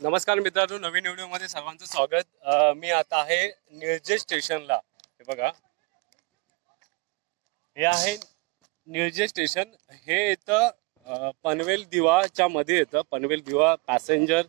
नमस्कार मित्रांनो, नवीन व्हिडिओमध्ये सर्वांचं स्वागत. मी आता आहे निळजे स्टेशनला. हे बघा, हे आहे निळजे स्टेशन. हे येतं पनवेल दिवाच्या मध्ये येतं. पनवेल दिवा पॅसेंजर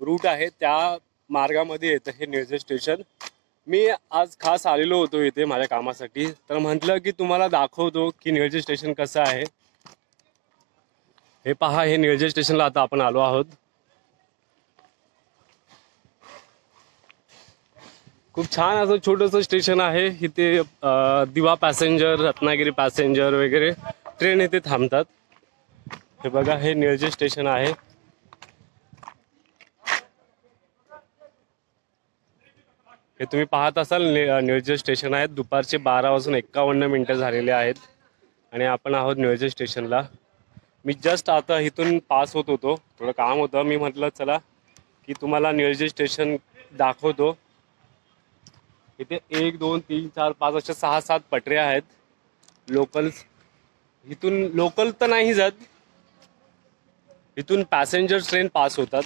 रूट आहे त्या मार्गामध्ये येतं हे निळजे स्टेशन. मी आज खास आलेलो होतो इथे माझ्या कामासाठी, तर म्हटलं की तुम्हाला दाखवतो की निळजे स्टेशन कसं आहे. हे पहा, हे निळजे स्टेशनला आता आपण आलो आहोत. खूप छान असं छोटंसं स्टेशन आहे इथे. दिवा पॅसेंजर, रत्नागिरी पॅसेंजर वगैरे ट्रेन इथे थांबतात. हे बघा, हे निळजे स्टेशन आहे. हे तुम्ही पाहत असाल निळजे स्टेशन आहे. दुपारचे 12:51 झालेले आहेत आणि आपण आहोत निळजे स्टेशनला. मी जस्ट आता इथून पास होत होतो, थोडं काम होतं. मी म्हटलं चला की तुम्हाला निळजे स्टेशन दाखवतो. इथे 1 2 3 4 5 अशा 6 7 पटऱ्या आहेत. लोकल्स इथून लोकल तर नाही जात, इथून पॅसेंजर ट्रेन पास होतात.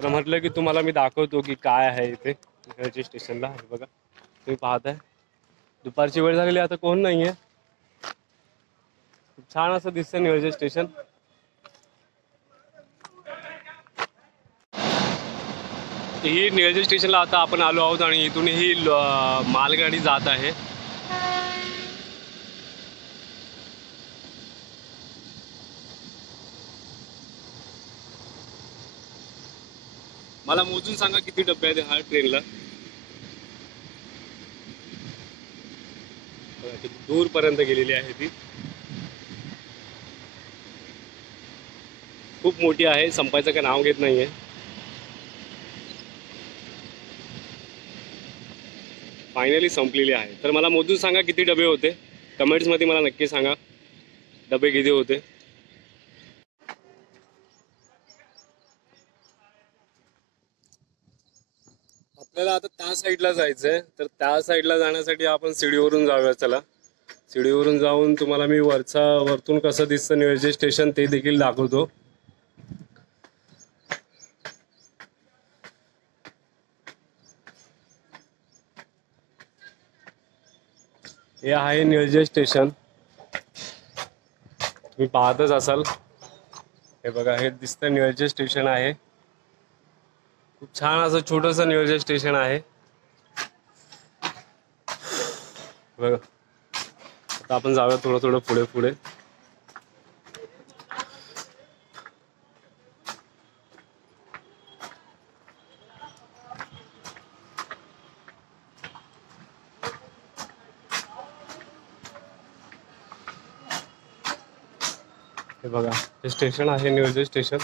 तर म्हटलं की तुम्हाला मी दाखवतो की काय आहे इथे निळजे स्टेशनला. हे बघा, तुम्ही पाहताय दुपारची वेळ झालेली, आता कोण नाहीये. खूप छान असं दिसतं निळजे स्टेशन. ही निळजे स्टेशनला आता आपण आलो आहोत आणि इथून ही मालगाडी जात आहे. मला मोजून सांगा किती डबे आहेत ह्या ट्रेनला. किती दूर पर्यंत गेलेली आहे ती. खूप मोठी आहे, संपायचं काय नाव घेत नाहीये. फायनली संपलेली आहे. तर मला मोजून सांगा किती डबे होते. कमेंट्समध्ये मला नक्की सांगा डबे किती होते. आपल्याला आता त्या साईडला जायचंय, तर त्या साईडला जाण्यासाठी आपण सीडीवरून जाऊया. चला, सीडीवरून जाऊन तुम्हाला मी वरतून कसं दिसतं निळजे स्टेशन ते देखील दाखवतो. हे आहे निळजे स्टेशन, तुम्ही पाहतच असाल. हे बघा, हे दिसतं निळजे स्टेशन आहे. खूप छान असं छोटंसं निळजे स्टेशन आहे. बघा, आता आपण जाऊया थोडं थोडं पुढे पुढे. हे बघा, हे स्टेशन आहे निळजे स्टेशन.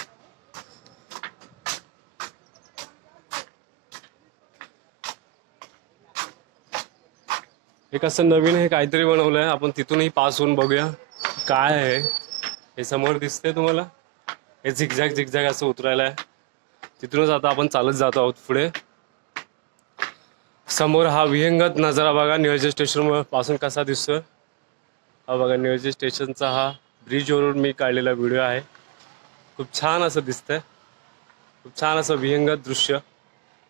हे कसं नवीन हे काहीतरी बनवलंय. आपण तिथूनही पास होऊन बघूया काय आहे. हे समोर दिसतंय तुम्हाला, हे झिगझॅग झिगझॅग असं उतरायला आहे. तिथूनच आता आपण चालत जातो आहोत पुढे. समोर हा विहंगत नजारा बघा निळजे स्टेशन पासून कसा दिसतोय. हा बघा, निळजे स्टेशनचा हा ब्रिजवरून मी काढलेला व्हिडिओ आहे. खूप छान असं दिसतंय. खूप छान असं विहंगत दृश्य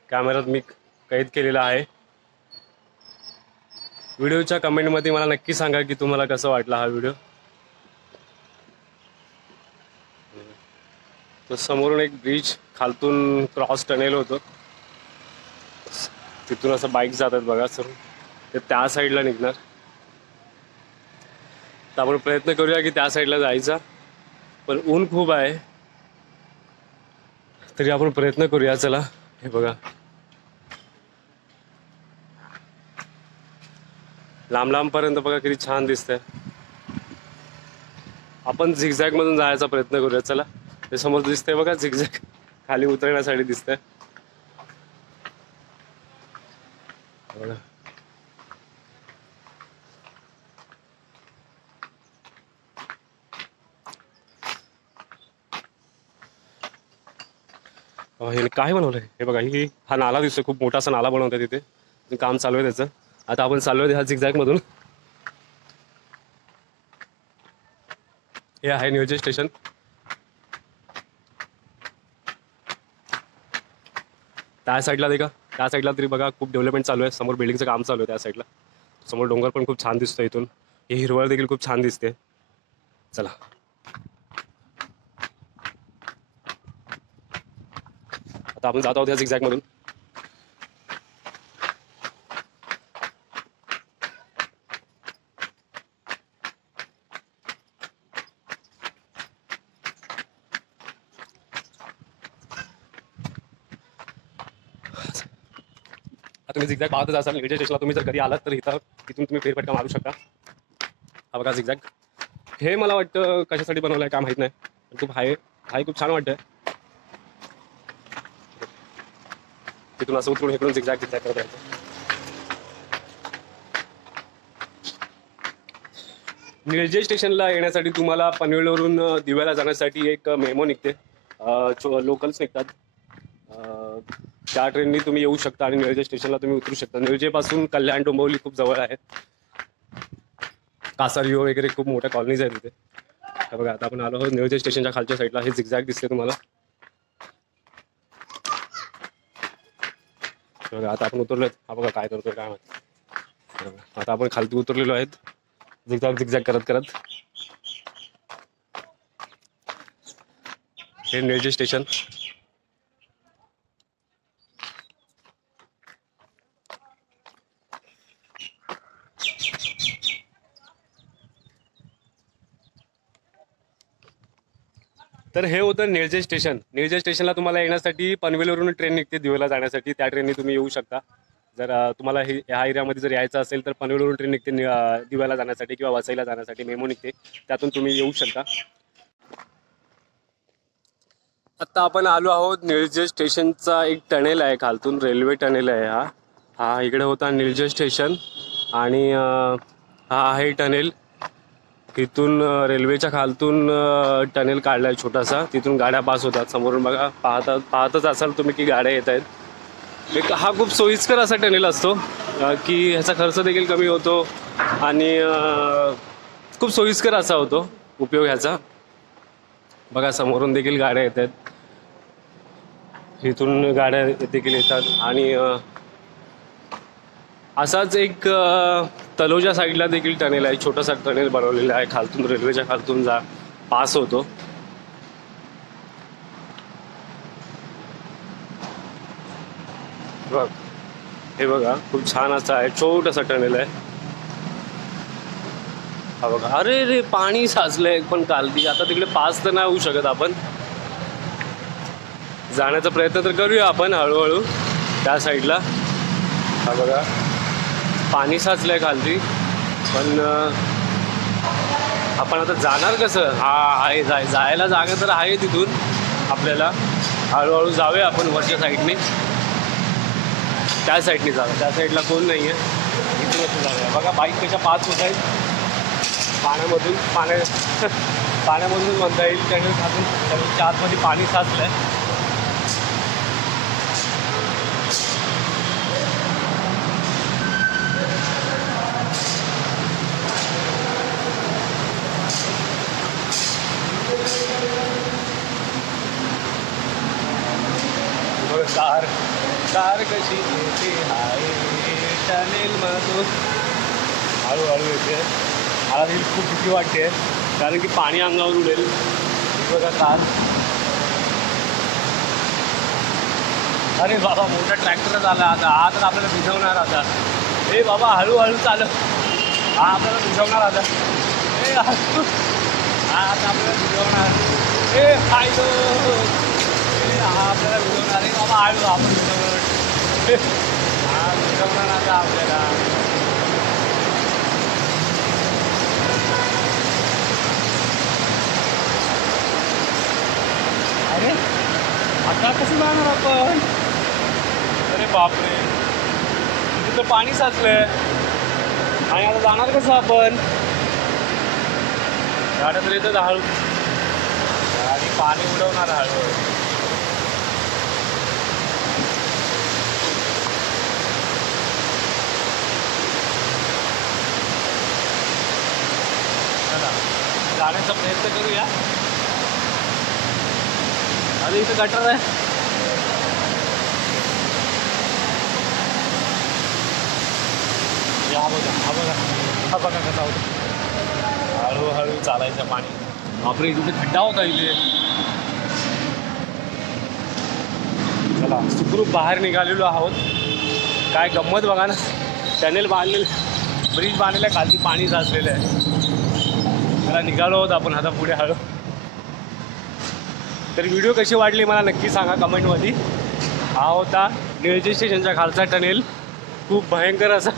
कॅमेऱ्यात मी कैद केलेलं आहे. व्हिडिओच्या कमेंटमध्ये मला नक्की सांगा की तुम्हाला कसं वाटला हा व्हिडिओ. तो समोरून एक ब्रिज, खालतून क्रॉस टनेल होतं, तिथून असं बाईक जातात बघा सर. ते त्या साईडला निघणार. तर आपण प्रयत्न करूया की त्या साईडला जायचा, पण ऊन खूप आहे तरी आपण प्रयत्न करूया. चला, हे बघा, लांब लांब पर्यंत बघा किती छान दिसतंय. आपण झिगझॅग मधून जायचा प्रयत्न करूया. चला, ते समोर दिसतंय बघा, झिगझॅग खाली उतरण्यासाठी दिसतंय बघा. हे काय बनवलंय, हे बघा, हा नाला दिसतोय. खूप मोठा असा नाला बनवताय तिथे, काम चालू आहे त्याचं. आता आपण चाललोय ह्या झिगझॅग मधून. हे आहे निळजे स्टेशन. त्या साईडला देखा, त्या साईडला तरी बघा खूप डेव्हलपमेंट चालू आहे. समोर बिल्डिंगचं काम चालू आहे त्या साईडला. समोर डोंगर पण खूप छान दिसतो इथून. ही हिरवळ देखील खूप छान दिसते. चला आता आपण जात आहोत या झिगझॅग मधून. तुम्ही झिगझॅग पाहतच असाल. निळजे स्टेशनला तुम्ही जर कधी आलात तर इथून तुम्ही फेरफटका मारू शकता. हा बघा झिगझॅग. हे मला वाटतं कशासाठी बनवलं आहे काय माहीत नाही, पण खूप हाय खूप छान वाटतंय. तिथून असं उतरून इकडून झिगझॅग करत राहायचं. निळजे स्टेशनला येण्यासाठी तुम्हाला पनवेलवरून दिव्याला जाण्यासाठी एक मेमो निघते. लोकल्स निघतात. त्या ट्रेननी तुम्ही येऊ शकता आणि निळजे स्टेशनला तुम्ही उतरू शकता. निळजेपासून कल्याण डोंबिवली खूप जवळ आहे. कासारियो वगैरे खूप मोठ्या कॉलनीज आहेत तिथे. हे बघा आता आपण आलो आहोत निळजे स्टेशनच्या खालच्या साईडला. हे झिगझॅग दिसते तुम्हाला. बघा आता आपण उतरलोय. हा बघा काय करतोय काय माहिती. आता आपण खालती उतरलेलो आहेत झिगझॅग करत करत. हे निळजे स्टेशन. तर हे होतं निळजे स्टेशन. निळजे स्टेशनला तुम्हाला येण्यासाठी पनवेलवरून ट्रेन निघते दिवेला जाण्यासाठी. त्या ट्रेनने तुम्ही येऊ शकता. जर तुम्हाला ह्या एरियामध्ये जर यायचं असेल तर पनवेलवरून ट्रेन निघते दिव्याला जाण्यासाठी किंवा वसईला जाण्यासाठी मेमो निघते. त्यातून तुम्ही येऊ शकता. आता आपण आलो आहोत निळजे स्टेशनचा एक टनेल आहे खालतून. रेल्वे टनेल आहे हा इकडे होता निळजे स्टेशन आणि हा आहे टनेल. तिथून रेल्वेच्या खालतून टनेल काढलाय छोटासा. तिथून गाड्या पास होतात. समोरून बघा पाहतच असाल तुम्ही की गाड्या येत आहेत. हा खूप सोयीस्कर असा टनेल असतो की ह्याचा खर्च देखील कमी होतो आणि खूप सोयीस्कर असा होतो उपयोग ह्याचा. बघा समोरून देखील गाड्या येत आहेत. इथून गाड्या देखील येतात आणि असाच एक तलोजा साईडला देखील टनेल आहे. छोटासा टनेल बनवलेला आहे. खालतून रेल्वेच्या खालतून पास होतो. बघ हे बघा खूप छान असा आहे. छोटासा टनेल आहे हा बघा. अरे रे पाणी साचलंय पण कालती. आता तिकडे पास तर नाही होऊ शकत. आपण जाण्याचा प्रयत्न तर करूया आपण हळूहळू त्या साईडला. हा बघा पाणी साचलंय खालती पण आपण आता जाणार कसं. आहे जायला जागा तर आहे तिथून. आपल्याला हळूहळू जाऊया आपण वरच्या साईडने. त्या साईडने जाऊया. त्या साईडला कोण नाही आहे. इथूनच जाऊया. बघा बाईक कशा पास होत आहेत पाण्यामधून म्हणता येईल. त्याच्या आतमध्ये पाणी साचलंय. कार कशी येते हाय टनेल मधून. हळूहळू येते. मला देखील खूप भीती वाटते कारण की पाणी अंगावर उडेल. बघा कार. अरे बाबा मोठा ट्रॅक्टरच आला आता. हा तर आपल्याला भिजवणार आता. ए बाबा हळूहळू चालव. हा आपल्याला भिजवणार आता. हा आता आपल्याला भिजवणार. हा आपल्याला भिजवणार. बाबा हळू आपण भिजवणार. हा भिजवणार आता आपल्याला. अरे आता कसं जाणार आपण. अरे बापरे तिथं पाणी साचलंय आणि आता जाणार कसं आपण. गाड्या तर येतात हळू आणि पाणी उडवणार हळूहळू. जाण्याचा प्रयत्न करूया. अरे इथं गटर आहे. हा बघा कसा होता, हळूहळू चालायचं पाणी. बापरे इथे खड्डा होता इथे. चला सुखरूप बाहेर निघालेलो आहोत. काय गंमत बघा ना, टनेल बांधलेलं, ब्रिज बांधलेलं, खालती पाणी साचलेलं आहे. मला निघालो आहोत आपण आता पुढे हळू. तर व्हिडिओ कशी वाटली मला नक्की सांगा कमेंटमध्ये. हा होता नियोजन स्टेशनच्या खालचा टनेल. खूप भयंकर असा